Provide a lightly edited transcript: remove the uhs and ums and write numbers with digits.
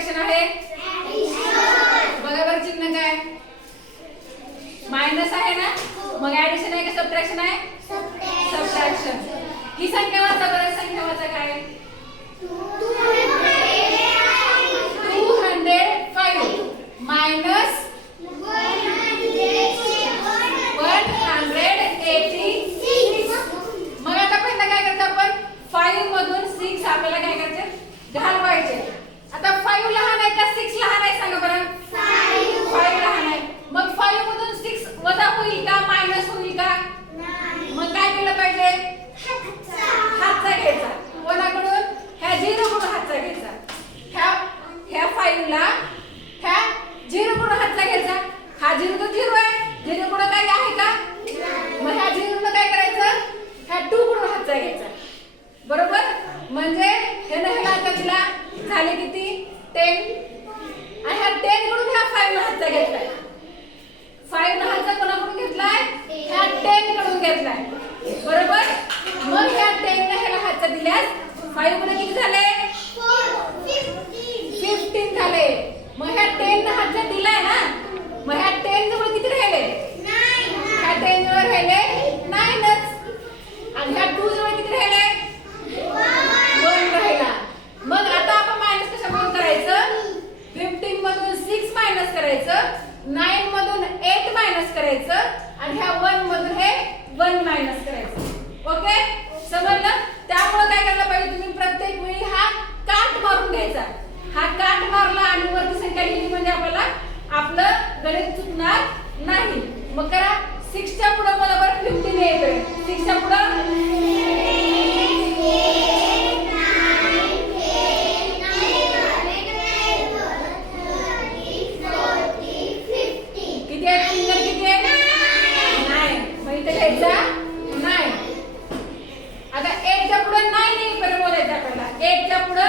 Subtraction आहे? बघा बरं चिन्ह काय मायनस आहे ना, मग ऍडिशन आहे का सबट्रॅक्शन आहे? सबट्रॅक्शन. ही संख्या वाचा बरं, संख्या वाचा काय? 205 मायनस 186. मग आता पहिला काय करायचं आपण? 5 मधून 6 आपल्याला काय करायचे? घालवायचे. आता 5 लहान आहे का 6 लहान आहे सांगा बरं? 5 लहान आहे. मग 5 मधून 6 वजा होईल का मायनस होईल का? मग काय केलं पाहिजे? हातचा घ्यायचा. कोणाकडून? ह्या 0 कडून हातचा घ्यायचा. ह्या 5 ला ह्या 0 कडून हातचा घ्यायचा. हा 0 तो 0 आहे. 0 कडून काही आहे का? मग ह्या 0 ला काय करायचं? ह्या 2 कडून हातचा घ्यायचा. बरोबर? म्हणजे ह्याने ह्याला हातचा दिला झाले किती? 10. आणि ह्या 10 कडून ह्या 5 ला हातचा घेतलाय. 5 ला हातचा कोणाकडून घेतलाय? ह्या 10 कडून घेतलाय. बरोबर? मग ह्या 10 ला ह्याला हातचा दिल्यास 5 कडे किती झाले? 15 झाले. मग ह्या 10 ला हातचा दिलाय ना, मग ह्या 10 जवळ किती राहिले? ह्या 10 जवळ राहिले 9च. आणि ह्या 2 जवळ किती राहिले? 1 राहिला. मग आता आपण मायनस कशामधून करायचं? 15 मधून 6 मायनस करायचं, 9 मधून 8 मायनस करायचं, आणि ह्या 1 मधून हे 1 मायनस करायचं. ओके, समजलं? त्यामुळे काय करायला पाहिजे तुम्ही? प्रत्येक वेळी हा काट मारून घ्यायचा. हा काट मारला आणि वरती संख्या लिहिली म्हणजे आपल्याला आपलं गणित चुकणार नाही. मग करा. 6 च्या पुढे बरोबर 15 येतोय. 6 च्या पुढे किती आहे? फिंगर किती आहे? 9. मग इथे घ्यायचा 9. आता 8 च्या पुढे 9 येईपर्यंत बोलायचं आपल्याला. 8 च्या पुढे